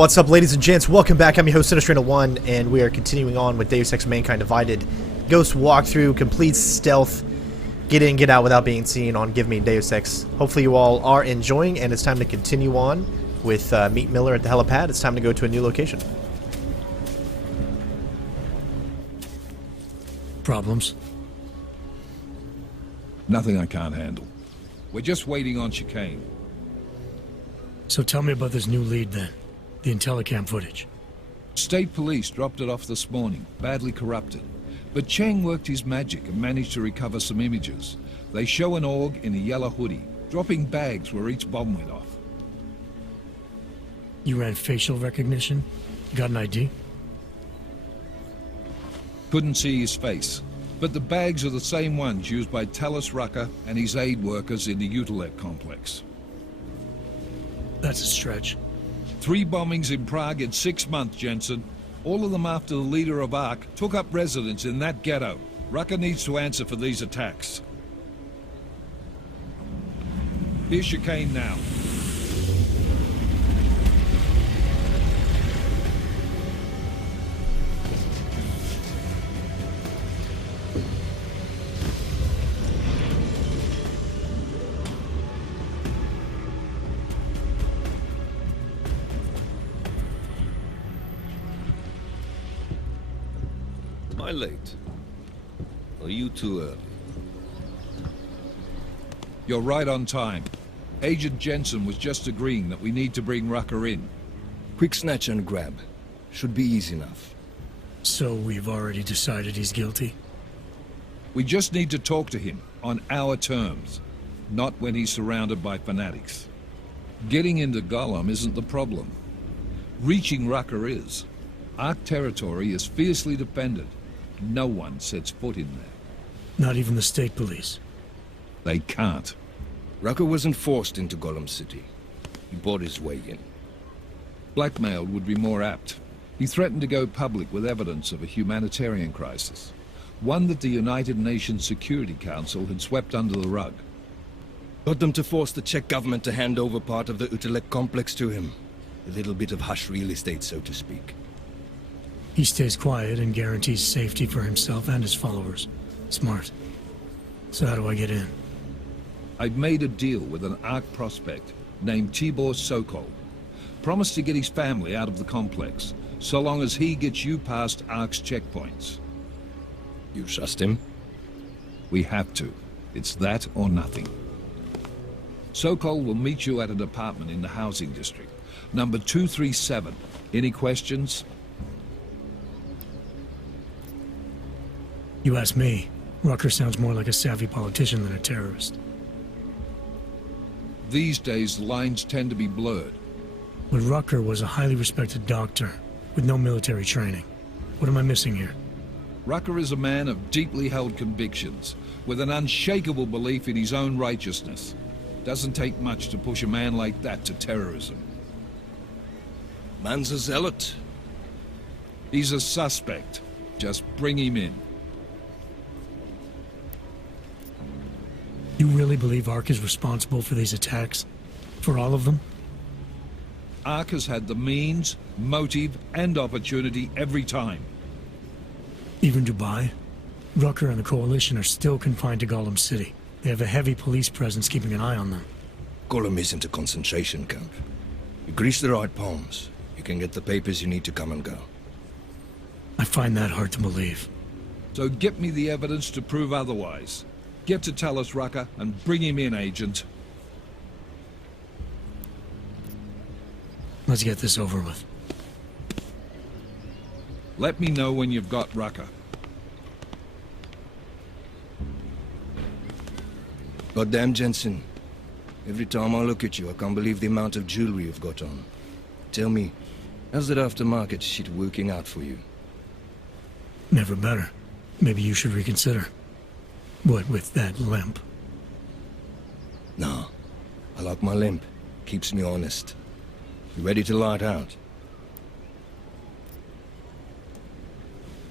What's up, ladies and gents? Welcome back. I'm your host, CenterStrain01, and we are continuing on with Deus Ex Mankind Divided. Ghost walkthrough, complete stealth, get in, get out without being seen on Give Me Deus Ex. Hopefully you all are enjoying, and it's time to continue on with Meet Miller at the helipad. It's time to go to a new location. Problems? Nothing I can't handle. We're just waiting on chicane. So tell me about this new lead then. The Intellicam footage. State police dropped it off this morning, badly corrupted. But Cheng worked his magic and managed to recover some images. They show an Aug in a yellow hoodie, dropping bags where each bomb went off. You ran facial recognition? Got an ID? Couldn't see his face, but the bags are the same ones used by Talos Rucker and his aid workers in the Utilec complex. That's a stretch. 3 bombings in Prague in 6 months, Jensen. All of them after the leader of Ark took up residence in that ghetto. Rucker needs to answer for these attacks. Here's chicane now. Am I late? Or are you too early? You're right on time. Agent Jensen was just agreeing that we need to bring Rucker in. Quick snatch and grab. Should be easy enough. So we've already decided he's guilty? We just need to talk to him on our terms, not when he's surrounded by fanatics. Getting into Gollum isn't the problem. Reaching Rucker is. Ark territory is fiercely defended. No one sets foot in there. Not even the state police? They can't. Rucker wasn't forced into Gollum City. He bought his way in. Blackmailed would be more apt. He threatened to go public with evidence of a humanitarian crisis. One that the United Nations Security Council had swept under the rug. Got them to force the Czech government to hand over part of the Utilec complex to him. A little bit of hush real estate, so to speak. He stays quiet and guarantees safety for himself and his followers. Smart. So how do I get in? I've made a deal with an Ark prospect named Tibor Sokol. Promised to get his family out of the complex, so long as he gets you past Ark's checkpoints. You trust him? We have to. It's that or nothing. Sokol will meet you at an apartment in the housing district. Number 237. Any questions? You ask me. Rucker sounds more like a savvy politician than a terrorist. These days, lines tend to be blurred. But Rucker was a highly respected doctor, with no military training. What am I missing here? Rucker is a man of deeply held convictions, with an unshakable belief in his own righteousness. Doesn't take much to push a man like that to terrorism. Man's a zealot. He's a suspect. Just bring him in. You really believe Ark is responsible for these attacks? For all of them? Ark has had the means, motive, and opportunity every time. Even Dubai? Rucker and the Coalition are still confined to Gollum City. They have a heavy police presence keeping an eye on them. Gollum isn't a concentration camp. You grease the right palms, you can get the papers you need to come and go. I find that hard to believe. So get me the evidence to prove otherwise. Get to Talos Rucker and bring him in, Agent. Let's get this over with. Let me know when you've got Rucker. Goddamn, Jensen. Every time I look at you, I can't believe the amount of jewelry you've got on. Tell me, how's that aftermarket shit working out for you? Never better. Maybe you should reconsider. What with that limp? Nah, I like my limp. Keeps me honest. You ready to light out?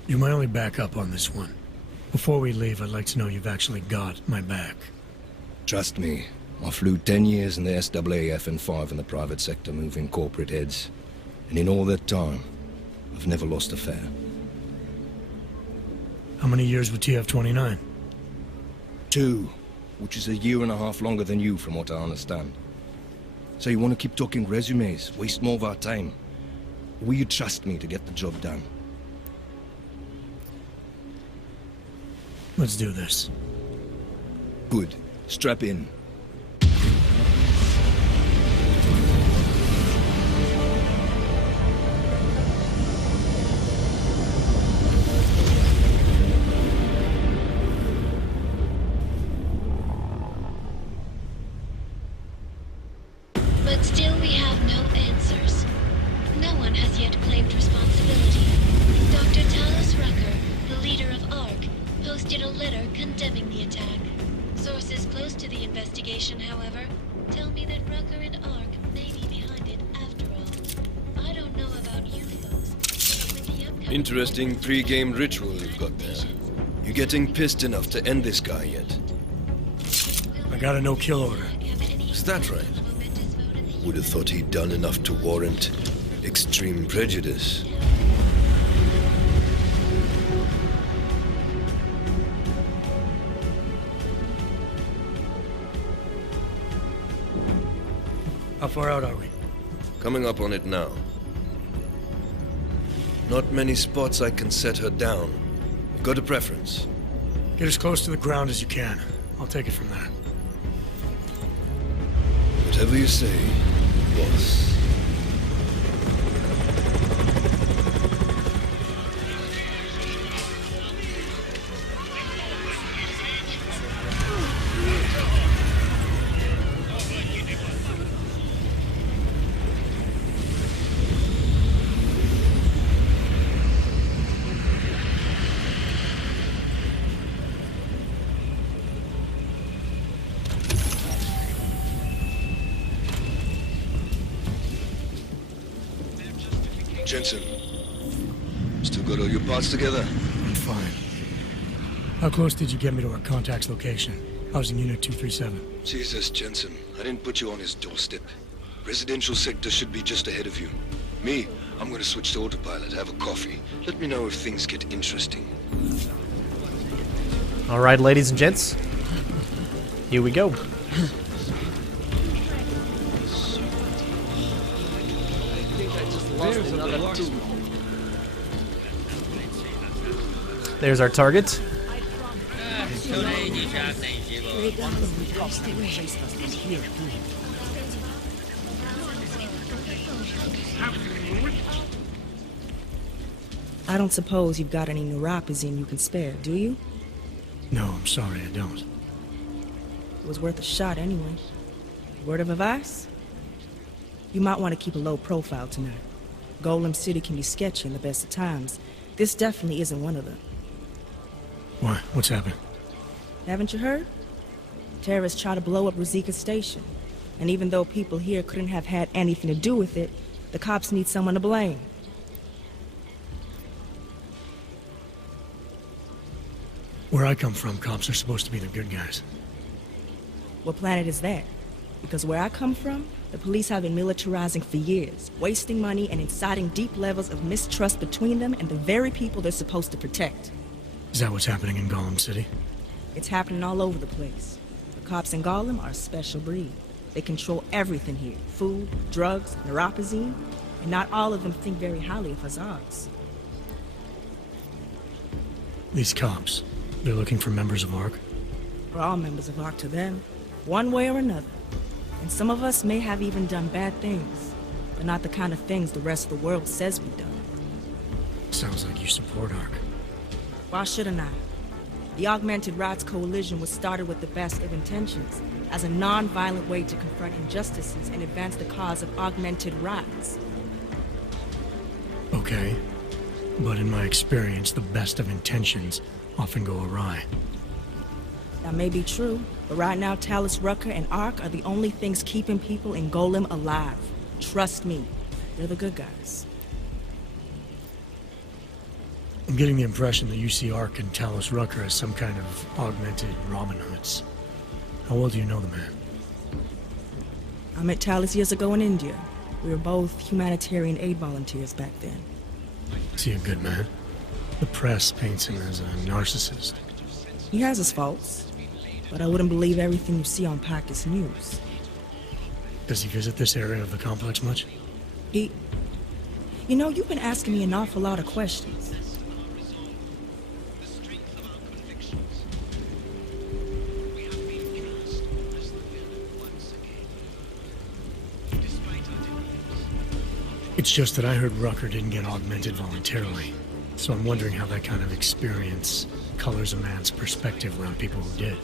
You're my only backup on this one. Before we leave, I'd like to know you've actually got my back. Trust me, I flew 10 years in the SAAF and 5 in the private sector moving corporate heads. And in all that time, I've never lost a fare. How many years with TF-29? 2, which is a year and a half longer than you, from what I understand. So you want to keep talking resumes, waste more of our time? Or will you trust me to get the job done? Let's do this. Good. Strap in. But still we have no answers. No one has yet claimed responsibility. Dr. Talos Rucker, the leader of ARC, posted a letter condemning the attack. Sources close to the investigation, however, tell me that Rucker and ARC may be behind it after all. I don't know about you folks, but with the upcoming... Interesting pre-game ritual you've got there. You getting pissed enough to end this guy yet? I got a no-kill order. Is that right? Would have thought he'd done enough to warrant extreme prejudice. How far out are we? Coming up on it now. Not many spots I can set her down. Got a preference? Get as close to the ground as you can. I'll take it from there. Whatever you say, boss. Jensen, still got all your parts together? I'm fine. How close did you get me to our contact's location? Housing Unit 237. Jesus, Jensen, I didn't put you on his doorstep. Residential sector should be just ahead of you. Me, I'm gonna switch to autopilot, have a coffee. Let me know if things get interesting. All right, ladies and gents. Here we go. There's our target. I don't suppose you've got any neuropazine you can spare, do you? No, I'm sorry, I don't. It was worth a shot anyway. Word of advice? You might want to keep a low profile tonight. Gollum City can be sketchy in the best of times. This definitely isn't one of them. Why? What's happened? Haven't you heard? Terrorists try to blow up Rosika Station. And even though people here couldn't have had anything to do with it, the cops need someone to blame. Where I come from, cops are supposed to be the good guys. What planet is that? Because where I come from, the police have been militarizing for years, wasting money and inciting deep levels of mistrust between them and the very people they're supposed to protect. Is that what's happening in Gollum City? It's happening all over the place. The cops in Gollum are a special breed. They control everything here. Food, drugs, neuropazine, and not all of them think very highly of Azars. These cops, they're looking for members of ARC? We're all members of ARC to them, one way or another. And some of us may have even done bad things, but not the kind of things the rest of the world says we've done. Sounds like you support ARC. Why shouldn't I? The Augmented Rights Coalition was started with the best of intentions, as a non-violent way to confront injustices and advance the cause of augmented rights. Okay. But in my experience, the best of intentions often go awry. That may be true, but right now Talos Rucker and ARC are the only things keeping people in Golem alive. Trust me, they're the good guys. I'm getting the impression that you see ARC and Talos Rucker as some kind of augmented Robin Hoods. How well do you know the man? I met Talos years ago in India. We were both humanitarian aid volunteers back then. Is he a good man? The press paints him as a narcissist. He has his faults, but I wouldn't believe everything you see on Pocket's news. Does he visit this area of the complex much? You know, you've been asking me an awful lot of questions. It's just that I heard Rucker didn't get augmented voluntarily, so I'm wondering how that kind of experience colors a man's perspective around people who did.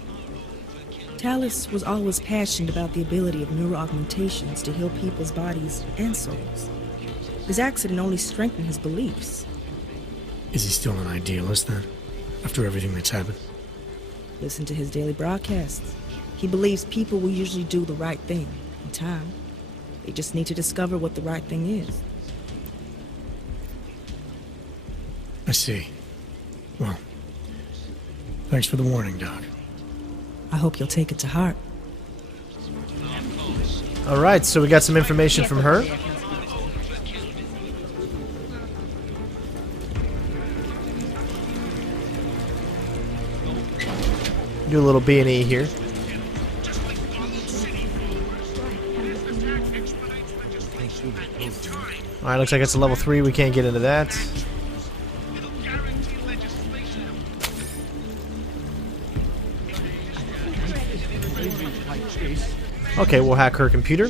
Talus was always passionate about the ability of neuroaugmentations to heal people's bodies and souls. This accident only strengthened his beliefs. Is he still an idealist then, after everything that's happened? Listen to his daily broadcasts. He believes people will usually do the right thing in time. They just need to discover what the right thing is. I see. Well, thanks for the warning, Doc. I hope you'll take it to heart. Alright, so we got some information from her. Do a little B&E here. Alright, looks like it's a level 3. We can't get into that. Okay, we'll hack her computer.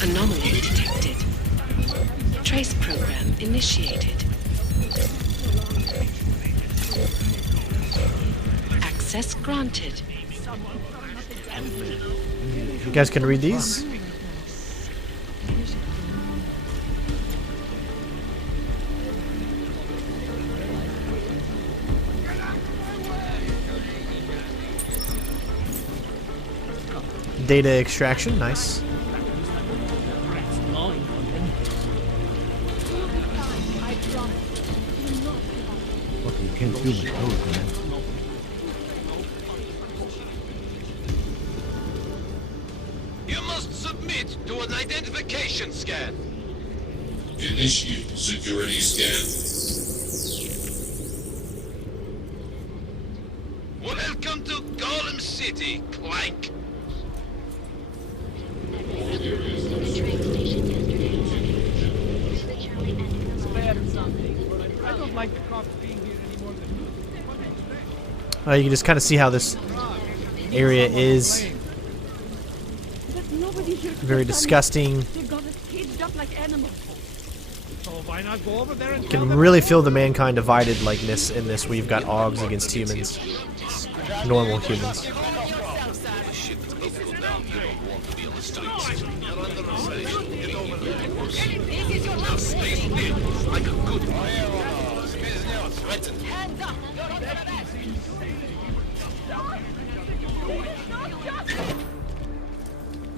Anomaly detected. Trace program initiated. Access granted. You guys can read these. Data extraction, nice. You must submit to an identification scan. Initiate security scan. Welcome to Gollum City, Clank. You can just kind of see how this area is. Very disgusting. You can really feel the mankind divided like this in this. We've got Augs against humans. Normal humans.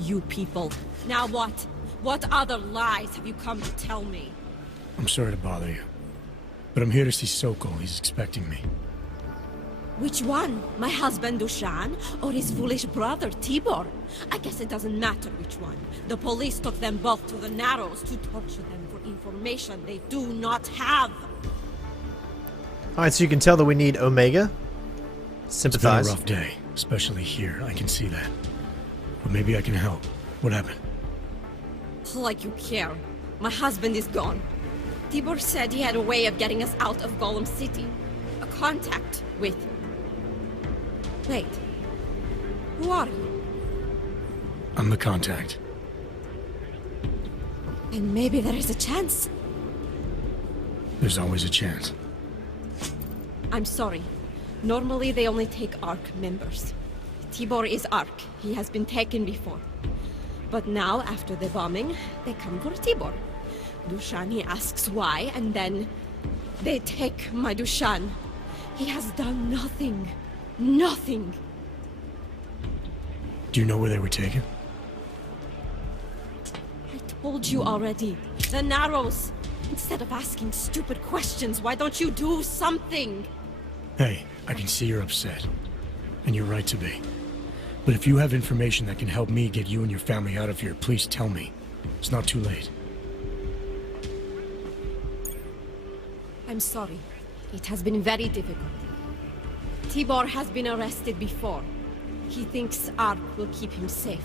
You people. Now what? What other lies have you come to tell me? I'm sorry to bother you, but I'm here to see Sokol. He's expecting me. Which one? My husband Dushan, or his foolish brother Tibor? I guess it doesn't matter which one. The police took them both to the Narrows to torture them for information they do not have. Alright, so you can tell that we need Omega. Sympathize. It's been a rough day, especially here. I can see that. But maybe I can help. What happened? Like you care. My husband is gone. Tibor said he had a way of getting us out of Gollum City. A contact with... Wait. Who are you? I'm the contact. And maybe there is a chance. There's always a chance. I'm sorry. Normally they only take ARC members. Tibor is ARC. He has been taken before. But now, after the bombing, they come for Tibor. Dushan, he asks why, and then they take my Dushan. He has done nothing. Nothing. Do you know where they were taken? I told you already. The Narrows. Instead of asking stupid questions, why don't you do something? Hey, I can see you're upset. And you're right to be. But if you have information that can help me get you and your family out of here, please tell me. It's not too late. I'm sorry. It has been very difficult. Tibor has been arrested before. He thinks Ark will keep him safe.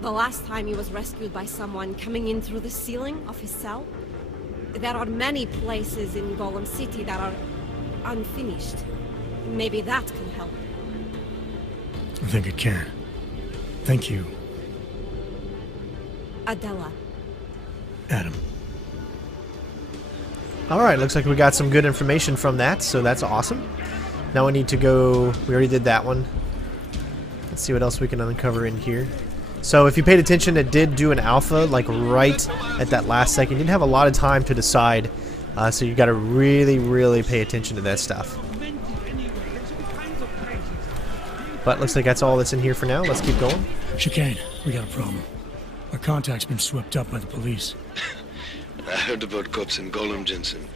The last time he was rescued by someone coming in through the ceiling of his cell. There are many places in Gollum City that are unfinished. Maybe that can help. I think it can. Thank you, Adela. Adam. Alright, looks like we got some good information from that, so that's awesome. Now we need to go... We already did that one. Let's see what else we can uncover in here. So if you paid attention, it did do an alpha, like right at that last second. You didn't have a lot of time to decide, so you gotta really, really pay attention to that stuff. But looks like that's all that's in here for now. Let's keep going. Chicane, we got a problem. Our contact's been swept up by the police. I heard about cops in Gollum, Jensen.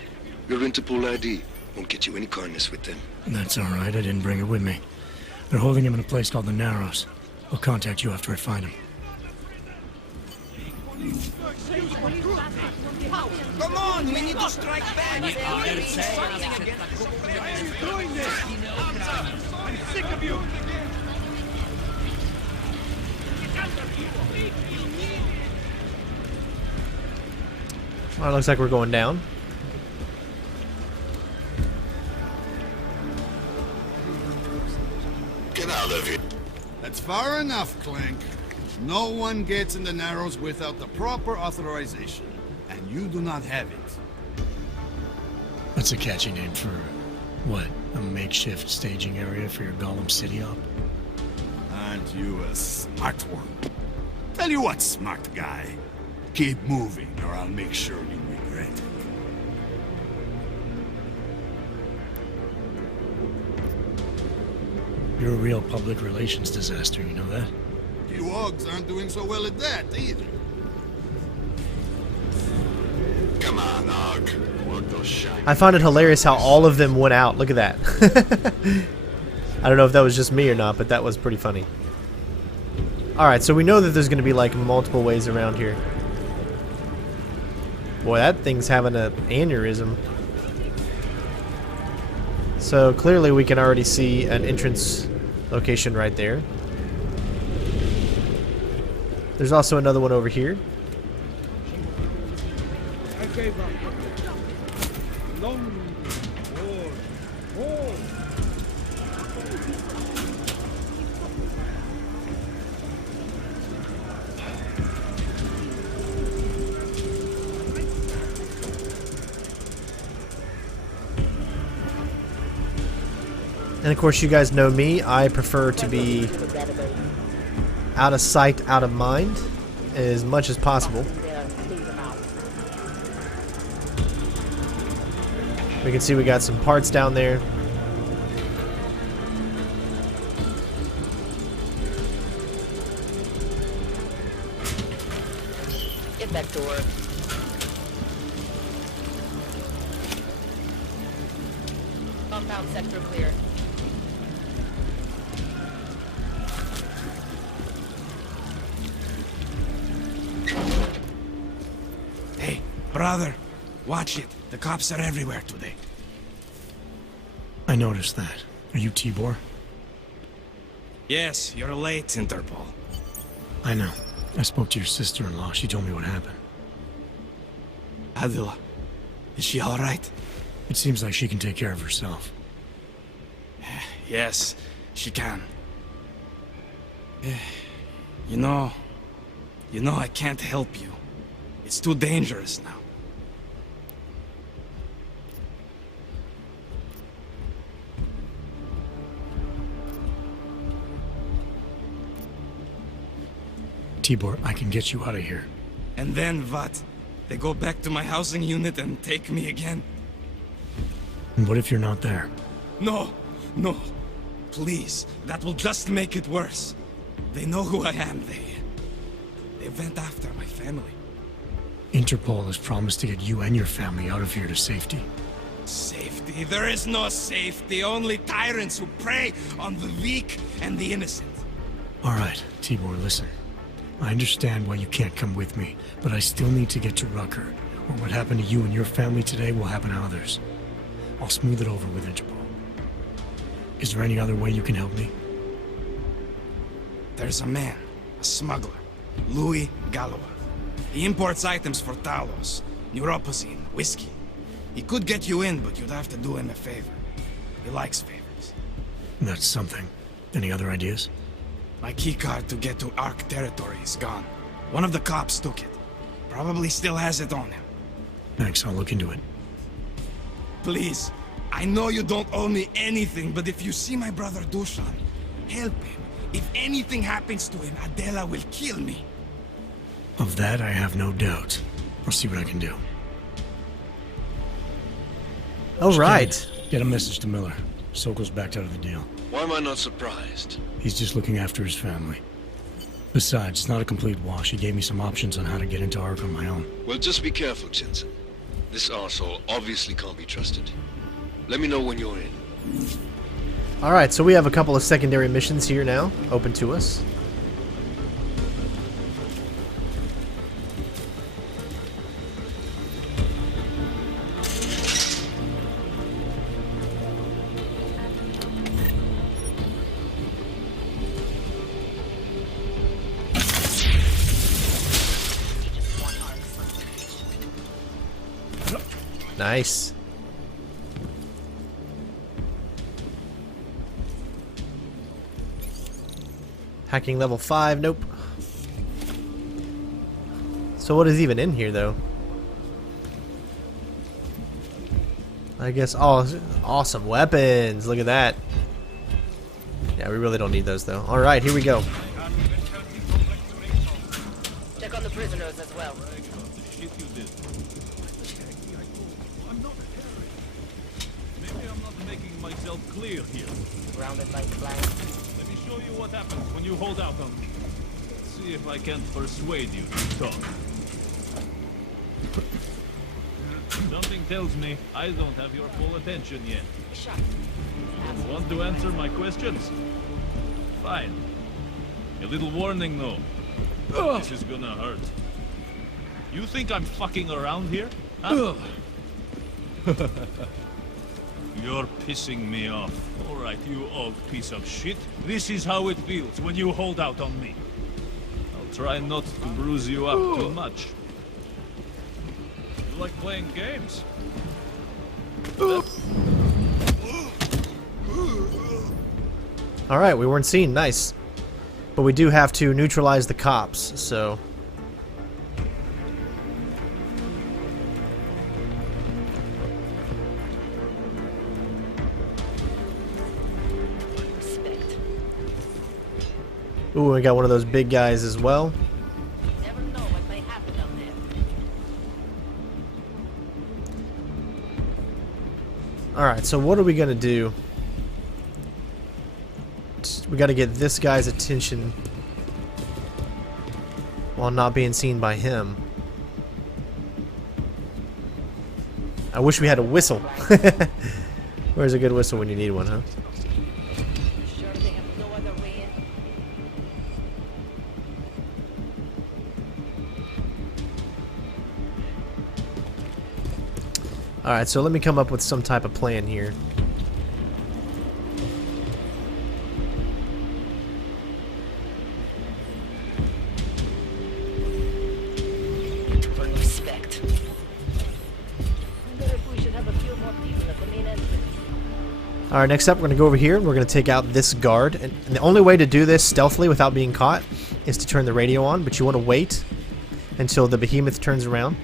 Your Interpol ID won't get you any kindness with them. That's all right. I didn't bring it with me. They're holding him in a place called the Narrows. I'll contact you after I find him. Come on, we need to strike back. I'm sick of you. Well, it looks like we're going down. Get out of here. That's far enough, Clank. No one gets in the Narrows without the proper authorization, and you do not have it. That's a catchy name for, what, a makeshift staging area for your Gollum City op? Aren't you a smart one? Tell you what, smart guy. Keep moving, or I'll make sure you regret it. You're a real public relations disaster, you know that? You Augs aren't doing so well at that, either. Come on, Aug. Work those shots. I found it hilarious how all of them went out. Look at that. I don't know if that was just me or not, but that was pretty funny. Alright, so we know that there's going to be like multiple ways around here. Boy, that thing's having an aneurysm. So clearly we can already see an entrance location right there. There's also another one over here. And of course, you guys know me. I prefer to be out of sight, out of mind, as much as possible. We can see we got some parts down there. Get that door. Compound sector clear. Hey, brother, watch it. The cops are everywhere today. I noticed that. Are you Tibor? Yes, you're late, Interpol. I know. I spoke to your sister-in-law. She told me what happened. Adela, is she all right? It seems like she can take care of herself. Yes, she can. You know, I can't help you. It's too dangerous now. Tibor, I can get you out of here. And then what? They go back to my housing unit and take me again? And what if you're not there? No, no. Please, that will just make it worse. They know who I am. They went after my family. Interpol has promised to get you and your family out of here to safety. Safety? There is no safety. Only tyrants who prey on the weak and the innocent. All right, Tibor, listen. I understand why you can't come with me, but I still need to get to Rucker, or what happened to you and your family today will happen to others. I'll smooth it over with Interpol. Is there any other way you can help me? There's a man, a smuggler, Louis Galois. He imports items for Talos, neuropozyne, whiskey. He could get you in, but you'd have to do him a favor. He likes favors. That's something. Any other ideas? My keycard to get to Ark territory is gone. One of the cops took it. Probably still has it on him. Thanks, I'll look into it. Please, I know you don't owe me anything, but if you see my brother Dushan, help him. If anything happens to him, Adela will kill me. Of that, I have no doubt. I'll see what I can do. All right. Get a message to Miller. Sokol's backed out of the deal. Why am I not surprised? He's just looking after his family. Besides, it's not a complete wash. He gave me some options on how to get into Ark on my own. Well, just be careful, Jensen. This arsehole obviously can't be trusted. Let me know when you're in. Alright, so we have a couple of secondary missions here now, open to us. Nice. Hacking level 5, nope. So what is even in here though? I guess, oh, awesome weapons, look at that. Yeah, we really don't need those though. Alright, here we go. Check on the prisoners as well. Myself clear here. Grounded by flank. Let me show you what happens when you hold out on me. Let's see if I can't persuade you to talk. Something tells me I don't have your full attention yet. Shut. Want to answer my questions? Fine. A little warning though. This is gonna hurt. You think I'm fucking around here? Huh? You're pissing me off. Alright, you old piece of shit. This is how it feels when you hold out on me. I'll try not to bruise you up too much. You like playing games? Alright, we weren't seen, nice. But we do have to neutralize the cops, so... Ooh, we got one of those big guys as well. Never know what may happen down there. Alright, so what are we gonna do? We gotta get this guy's attention while not being seen by him. I wish we had a whistle. Where's a good whistle when you need one, huh? Sure they have no other way in. Alright, so let me come up with some type of plan here. Respect. I wonder if we should have a few more people at the main entrance. Alright, next up we're going to go over here and we're going to take out this guard. And the only way to do this stealthily without being caught is to turn the radio on, but you want to wait until the behemoth turns around.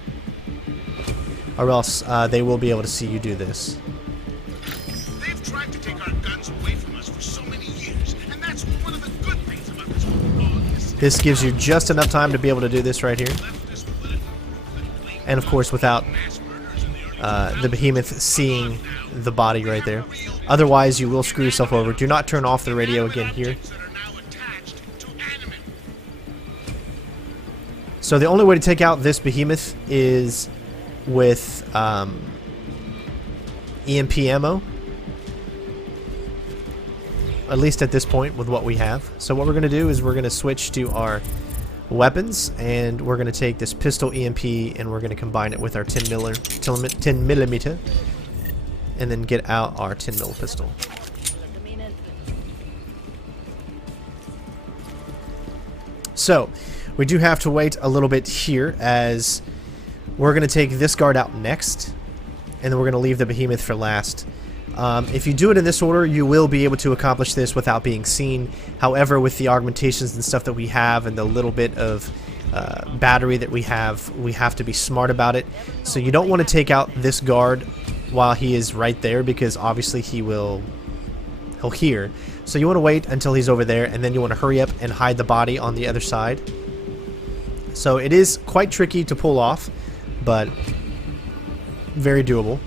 Or else they will be able to see you do this. They've tried to take our guns away from us for so many years, and that's one of the good things about this whole law. This gives you just enough time to be able to do this right here. And of course without the behemoth seeing the body right there. Otherwise, you will screw yourself over. Do not turn off the radio again here. So the only way to take out this behemoth is with EMP ammo. At least at this point with what we have. So what we're going to do is we're going to switch to our weapons, and we're going to take this pistol EMP and we're going to combine it with our 10 millimeter, and then get out our 10 mil pistol. So we do have to wait a little bit here, as we're going to take this guard out next, and then we're going to leave the behemoth for last. If you do it in this order, you will be able to accomplish this without being seen. However, with the augmentations and stuff that we have and the little bit of battery that we have to be smart about it. So you don't want to take out this guard while he is right there, because obviously he'll hear. So you want to wait until he's over there, and then you want to hurry up and hide the body on the other side. So it is quite tricky to pull off, but very doable.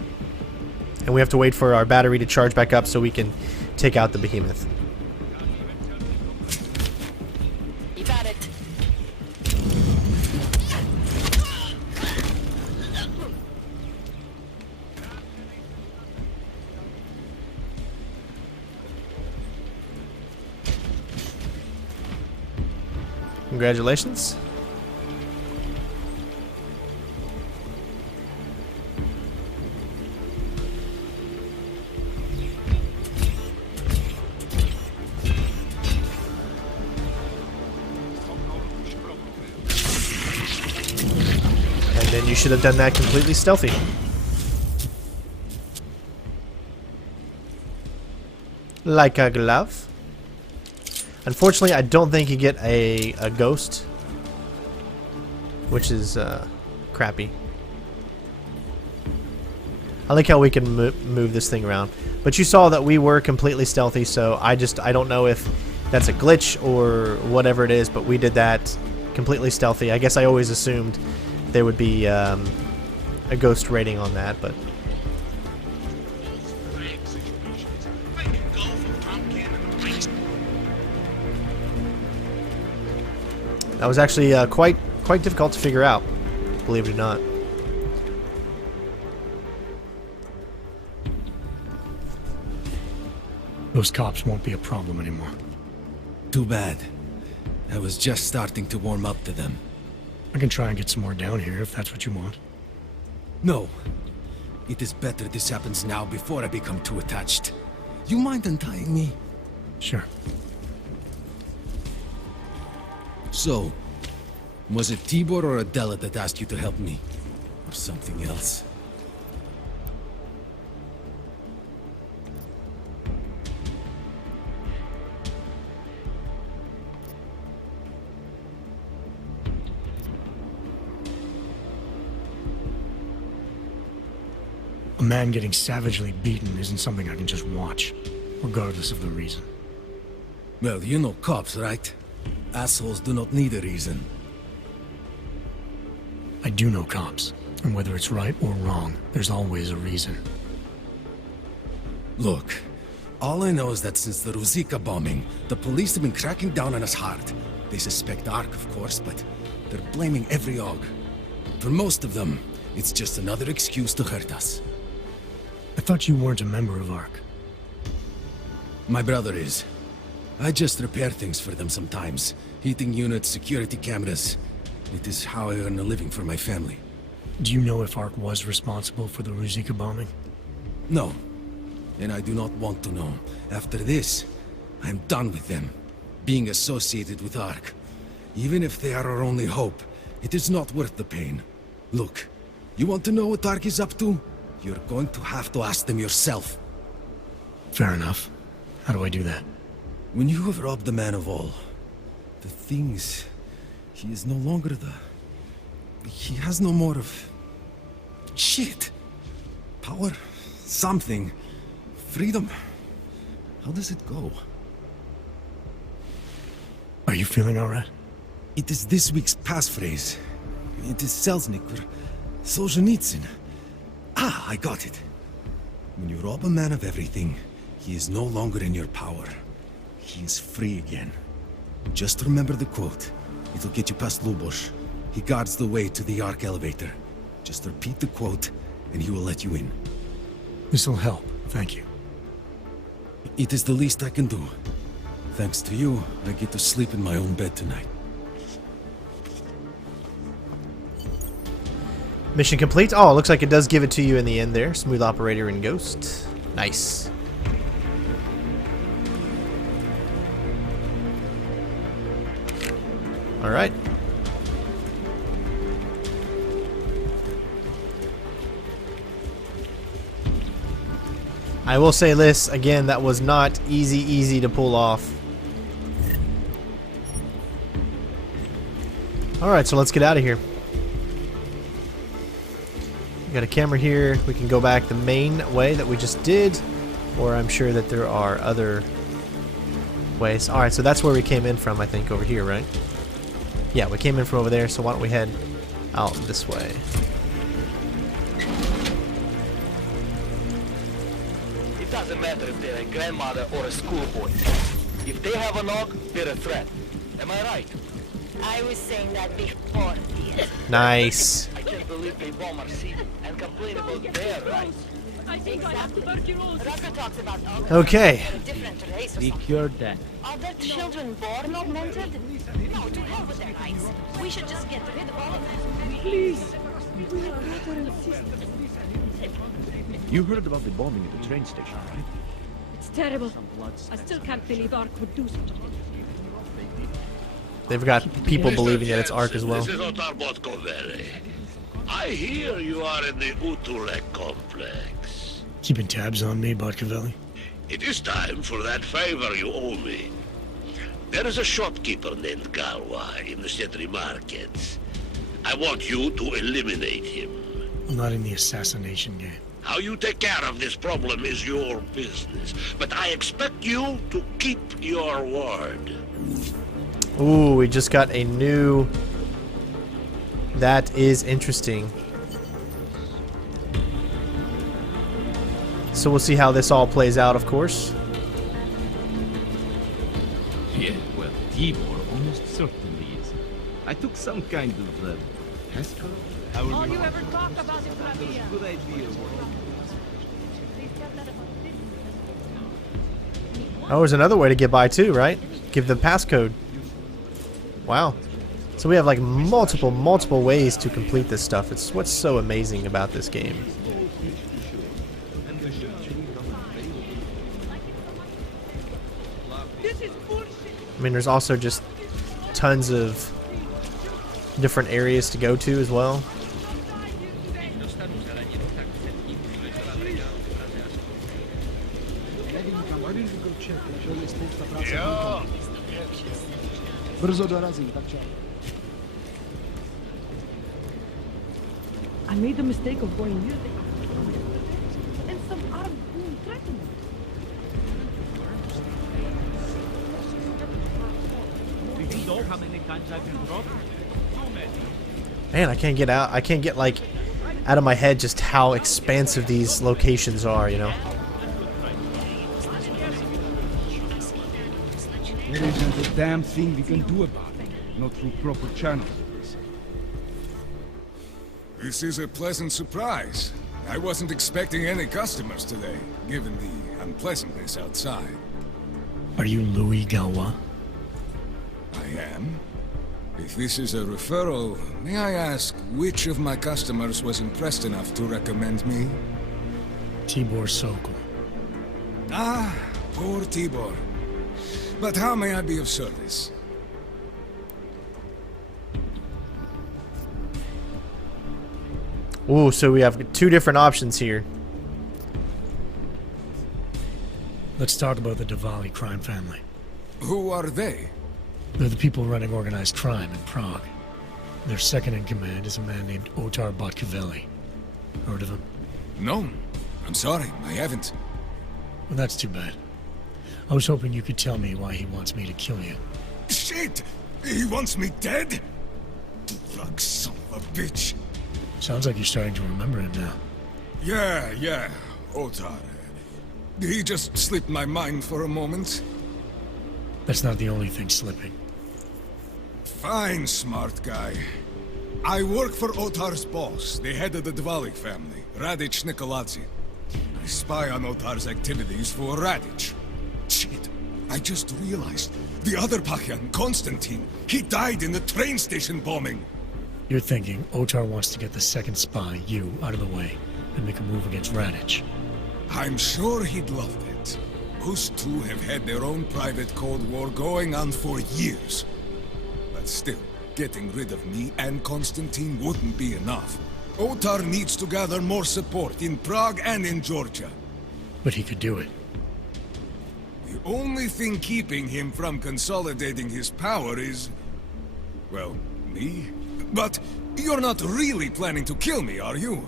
And we have to wait for our battery to charge back up so we can take out the behemoth. You got it. Congratulations. Then you should have done that completely stealthy. Like a glove. Unfortunately, I don't think you get a ghost, which is crappy. I like how we can move this thing around. But you saw that we were completely stealthy, so I don't know if that's a glitch or whatever it is, but we did that completely stealthy. I guess I always assumed there would be a ghost rating on that, but that was actually quite difficult to figure out, believe it or not. Those cops won't be a problem anymore. Too bad. I was just starting to warm up to them. I can try and get some more down here if that's what you want. No. It is better this happens now before I become too attached. You mind untying me? Sure. So, was it Tibor or Adela that asked you to help me? Or something else? A man getting savagely beaten isn't something I can just watch, regardless of the reason. Well, you know cops, right? Assholes do not need a reason. I do know cops, and whether it's right or wrong, there's always a reason. Look, all I know is that since the Ruzicka bombing, the police have been cracking down on us hard. They suspect Ark, of course, but they're blaming every Aug. For most of them, it's just another excuse to hurt us. I thought you weren't a member of Ark. My brother is. I just repair things for them sometimes. Heating units, security cameras. It is how I earn a living for my family. Do you know if Ark was responsible for the Ruzicka bombing? No. And I do not want to know. After this, I'm done with them. Being associated with Ark. Even if they are our only hope, it is not worth the pain. Look, you want to know what Ark is up to? You're going to have to ask them yourself. Fair enough. How do I do that? When you have robbed the man of all, the things... He is no longer the... He has no more of... Shit! Power? Something. Freedom? How does it go? Are you feeling alright? It is this week's passphrase. It is Selznick or Solzhenitsyn. Ah, I got it. When you rob a man of everything, he is no longer in your power. He is free again. Just remember the quote. It'll get you past Lubosh. He guards the way to the Ark elevator. Just repeat the quote, and he will let you in. This'll help, thank you. It is the least I can do. Thanks to you, I get to sleep in my own bed tonight. Mission complete. Oh, it looks like it does give it to you in the end there. Smooth operator and Ghost. Nice. Alright. I will say this, again, that was not easy to pull off. Alright, so let's get out of here. We got a camera here. We can go back the main way that we just did, or I'm sure that there are other ways. Alright, so that's where we came in from, I think, over here, right? Yeah, we came in from over there, so why don't we head out this way. It doesn't matter if they're a grandmother or a schoolboy. If they have an Aug, they're a threat. Am I right? I was saying that before, dear. Nice. I can't believe they bomb our city and complain about their rights. I think I have tuberculosis. Rucker talks about Aug. Okay. A different race or We something. cured that. Are their children born augmented? No, to hell with their rights. We should just get rid of all of them. Please. We are brother and sister. You heard about the bombing at the train station, right? It's terrible. I still can't believe Ark would do such a thing. They've got people believing that it's Ark as well. This is Otar Botkovere. I hear you are in the Utulek complex. Keeping tabs on me, Botkovelli? It is time for that favor you owe me. There is a shopkeeper named Galwa in the Sentry markets. I want you to eliminate him. I'm not in the assassination game. How you take care of this problem is your business, but I expect you to keep your word. Ooh, we just got a new... That is interesting. So we'll see how this all plays out, of course. Yeah, well, Tibor almost certainly is. I took some kind of passcode. All you ever talk about is Flavia. Good idea. Oh, there's another way to get by too, right? Give the passcode. Wow. So we have like multiple ways to complete this stuff. It's what's so amazing about this game. I mean, there's also just tons of different areas to go to as well. I made the mistake of going near the and some armed goon threatened me. Do you know how many times I've been robbed? Too many. Man, I can't get out. I can't get like out of my head just how expansive these locations are, you know. There isn't a damn thing we can do about it, not through proper channels. This is a pleasant surprise. I wasn't expecting any customers today, given the unpleasantness outside. Are you Louis Galwa? I am. If this is a referral, may I ask which of my customers was impressed enough to recommend me? Tibor Sokol. Ah, poor Tibor. But how may I be of service? Ooh, so we have two different options here. Let's talk about the Diwali crime family. Who are they? They're the people running organized crime in Prague. Their second in command is a man named Otar Botkovelli. Heard of him? No. I'm sorry, I haven't. Well, that's too bad. I was hoping you could tell me why he wants me to kill you. Shit! He wants me dead? Drug son of a bitch. Sounds like you're starting to remember him now. Yeah, Otar. He just slipped my mind for a moment. That's not the only thing slipping. Fine, smart guy. I work for Otar's boss, the head of the Dvali family, Radic Nikoladze. I spy on Otar's activities for Radic. Shit, I just realized. The other Pachyan, Konstantin, he died in the train station bombing. You're thinking Otar wants to get the second spy, you, out of the way, and make a move against Radic. I'm sure he'd love it. Those two have had their own private Cold War going on for years. But still, getting rid of me and Konstantin wouldn't be enough. Otar needs to gather more support in Prague and in Georgia. But he could do it. The only thing keeping him from consolidating his power is... well, me? But you're not really planning to kill me, are you?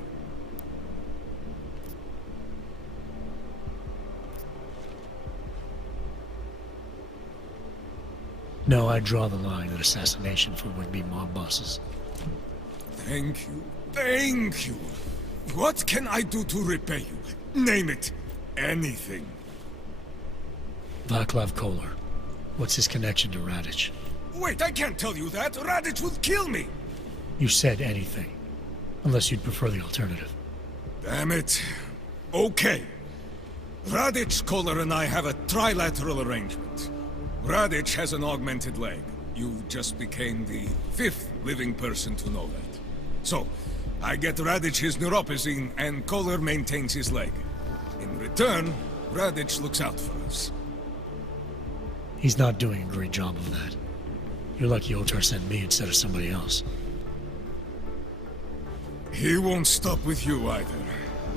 No, I draw the line at assassination for would-be mob bosses. Thank you. Thank you. What can I do to repay you? Name it. Anything. Vaclav Kolar. What's his connection to Radic? Wait, I can't tell you that. Radic would kill me. You said anything. Unless you'd prefer the alternative. Damn it. Okay. Radic, Kolar, and I have a trilateral arrangement. Radic has an augmented leg. You just became the 5th living person to know that. So, I get Radic his neuropozyne, and Kolar maintains his leg. In return, Radic looks out for us. He's not doing a great job of that. You're lucky Otar sent me instead of somebody else. He won't stop with you either.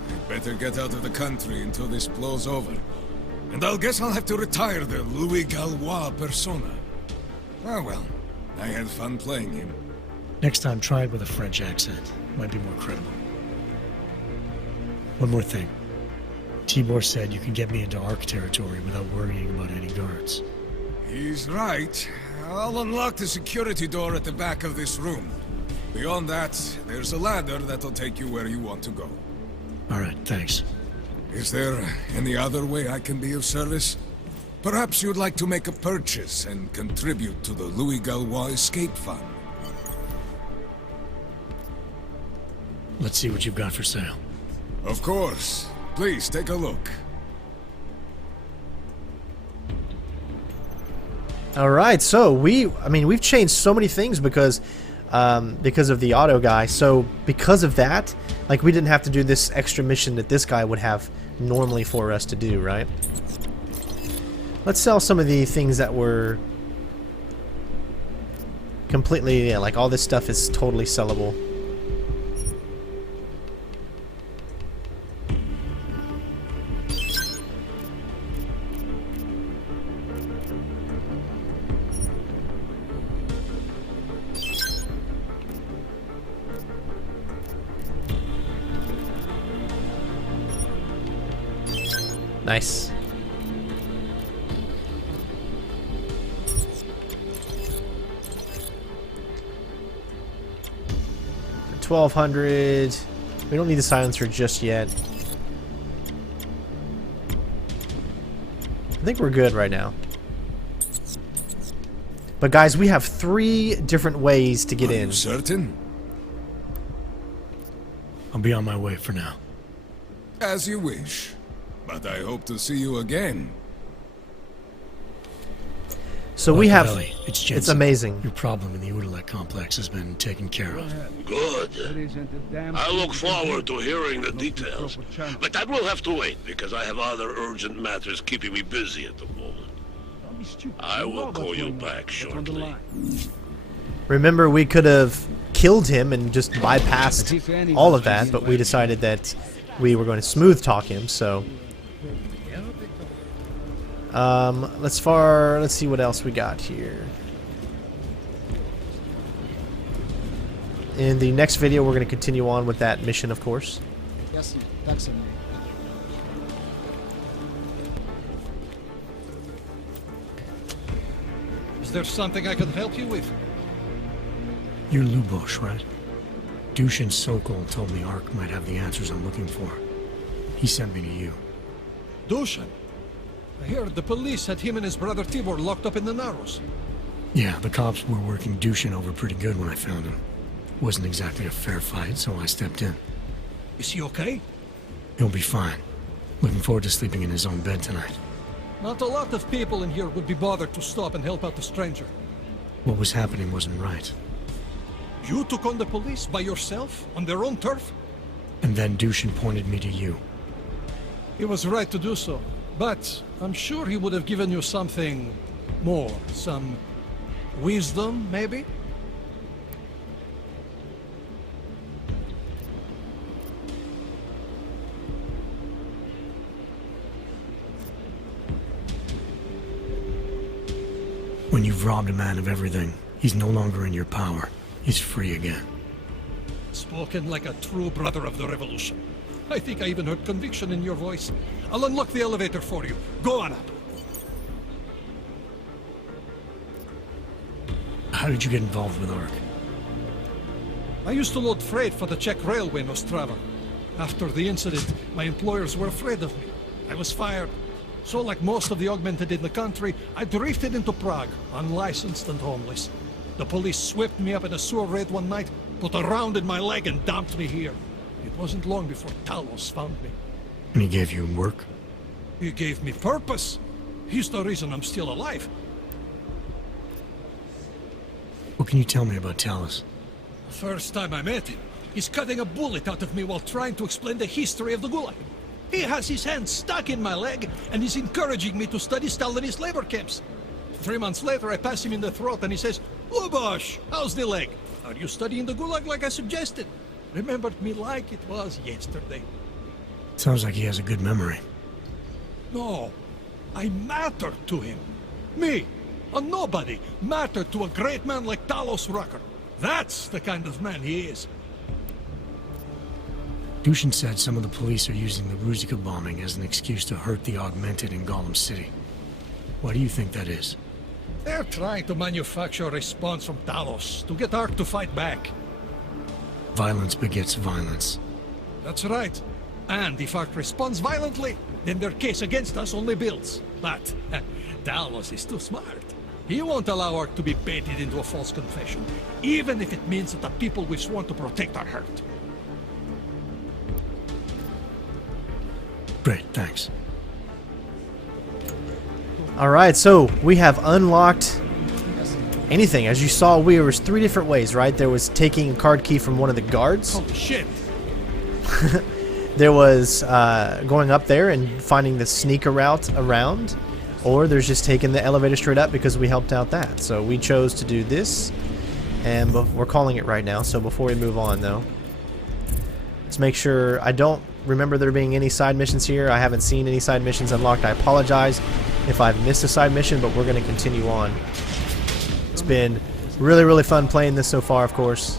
You'd better get out of the country until this blows over. And I'll guess I'll have to retire the Louis Gallois persona. Ah well, I had fun playing him. Next time, try it with a French accent. Might be more credible. One more thing. Tibor said you can get me into Ark territory without worrying about any guards. He's right. I'll unlock the security door at the back of this room. Beyond that, there's a ladder that'll take you where you want to go. Alright, thanks. Is there any other way I can be of service? Perhaps you'd like to make a purchase and contribute to the Louis Gallois Escape Fund. Let's see what you've got for sale. Of course. Please, take a look. Alright, so we've changed so many things because of the auto guy. So because of that, like, we didn't have to do this extra mission that this guy would have normally for us to do, right? Let's sell some of the things that were completely, yeah, like all this stuff is totally sellable. Nice. For 1200. We don't need the silencer just yet. I think we're good right now. But guys, we have 3 different ways to get in. Are you certain? I'll be on my way for now. As you wish. But I hope to see you again. So we have... It's Jensen. It's amazing. Your problem in the Udalek complex has been taken care of. Good. I look forward to hearing the details. But that will have to wait, because I have other urgent matters keeping me busy at the moment. I will call you back shortly. Remember, we could have killed him and just bypassed all of that, but we decided that we were going to smooth talk him, so... let's see what else we got here. In the next video, we're going to continue on with that mission, of course. Is there something I can help you with? You're Lubosh, right? Dushin Sokol told me Ark might have the answers I'm looking for. He sent me to you. Dushan? I heard the police had him and his brother Tibor locked up in the Narrows. Yeah, the cops were working Dushan over pretty good when I found him. Wasn't exactly a fair fight, so I stepped in. Is he okay? He'll be fine. Looking forward to sleeping in his own bed tonight. Not a lot of people in here would be bothered to stop and help out the stranger. What was happening wasn't right. You took on the police by yourself, on their own turf? And then Dushan pointed me to you. He was right to do so, but I'm sure he would have given you something more. Some wisdom, maybe? When you've robbed a man of everything, he's no longer in your power. He's free again. Spoken like a true brother of the revolution. I think I even heard conviction in your voice. I'll unlock the elevator for you. Go on up. How did you get involved with Ark? I used to load freight for the Czech railway in Ostrava. After the incident, my employers were afraid of me. I was fired. So like most of the augmented in the country, I drifted into Prague, unlicensed and homeless. The police swept me up in a sewer raid one night, put a round in my leg and dumped me here. It wasn't long before Talos found me. And he gave you work? He gave me purpose. He's the reason I'm still alive. What can you tell me about Talos? The first time I met him, he's cutting a bullet out of me while trying to explain the history of the Gulag. He has his hand stuck in my leg, and he's encouraging me to study Stalinist labor camps. 3 months later, I pass him in the throat, and he says, "Lubosh, how's the leg? Are you studying the Gulag like I suggested?" Remembered me like it was yesterday. Sounds like he has a good memory. No, I mattered to him. Me, a nobody, mattered to a great man like Talos Rucker. That's the kind of man he is. Dushan said some of the police are using the Ruzika bombing as an excuse to hurt the augmented in Gollum City. Why do you think that is? They're trying to manufacture a response from Talos to get Ark to fight back. Violence begets violence. That's right. And if Ark responds violently, then their case against us only builds. But Talos is too smart. He won't allow Ark to be baited into a false confession, even if it means that the people we've sworn to protect are hurt. Great, thanks. Alright, so we have unlocked anything. As you saw, there was 3 different ways, right? There was taking a card key from one of the guards. Holy shit! There was going up there and finding the sneaker route around. Or there's just taking the elevator straight up because we helped out that. So we chose to do this. And we're calling it right now. So before we move on, though, let's make sure. I don't remember there being any side missions here. I haven't seen any side missions unlocked. I apologize if I've missed a side mission, but we're going to continue on. It's been really, really fun playing this so far, of course.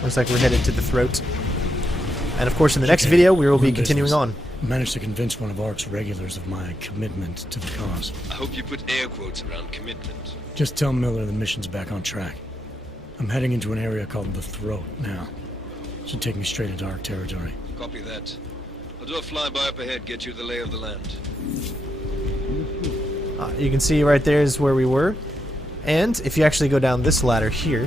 Looks like we're headed to the throat. And of course, in the next video, we will be continuing on. I managed to convince one of Ark's regulars of my commitment to the cause. I hope you put air quotes around commitment. Just tell Miller the mission's back on track. I'm heading into an area called the Throat now. Should take me straight into Ark territory. Copy that. I'll do a flyby up ahead, get you the lay of the land. You can see right there is where we were. And if you actually go down this ladder here,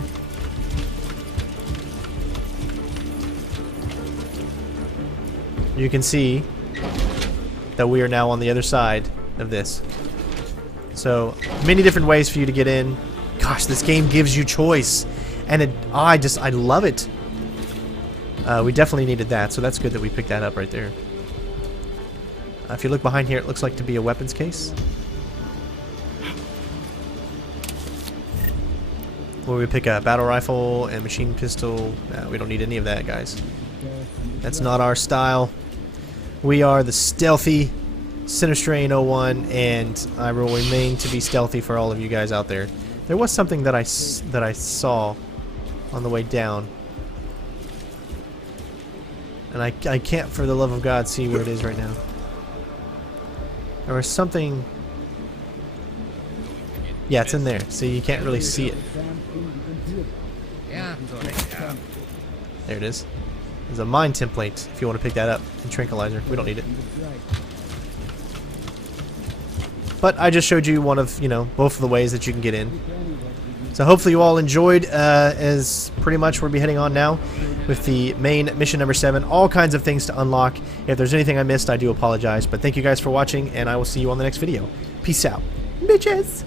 you can see that we are now on the other side of this. So many different ways for you to get in. Gosh, this game gives you choice, and I love it. We definitely needed that, so that's good that we picked that up right there. If you look behind here, it looks like to be a weapons case, where we pick a battle rifle and machine pistol. No, we don't need any of that, guys. That's not our style. We are the stealthy CenterStrain01, and I will remain to be stealthy for all of you guys out there. There was something that I saw on the way down, and I can't for the love of God see where it is right now. There was something. Yeah, it's in there, so you can't really see it. There it is. There's a mine template if you want to pick that up. And tranquilizer. We don't need it. But I just showed you one of, you know, both of the ways that you can get in. So hopefully you all enjoyed, as pretty much we'll be heading on now with the main mission number 7. All kinds of things to unlock. If there's anything I missed, I do apologize. But thank you guys for watching, and I will see you on the next video. Peace out. Bitches!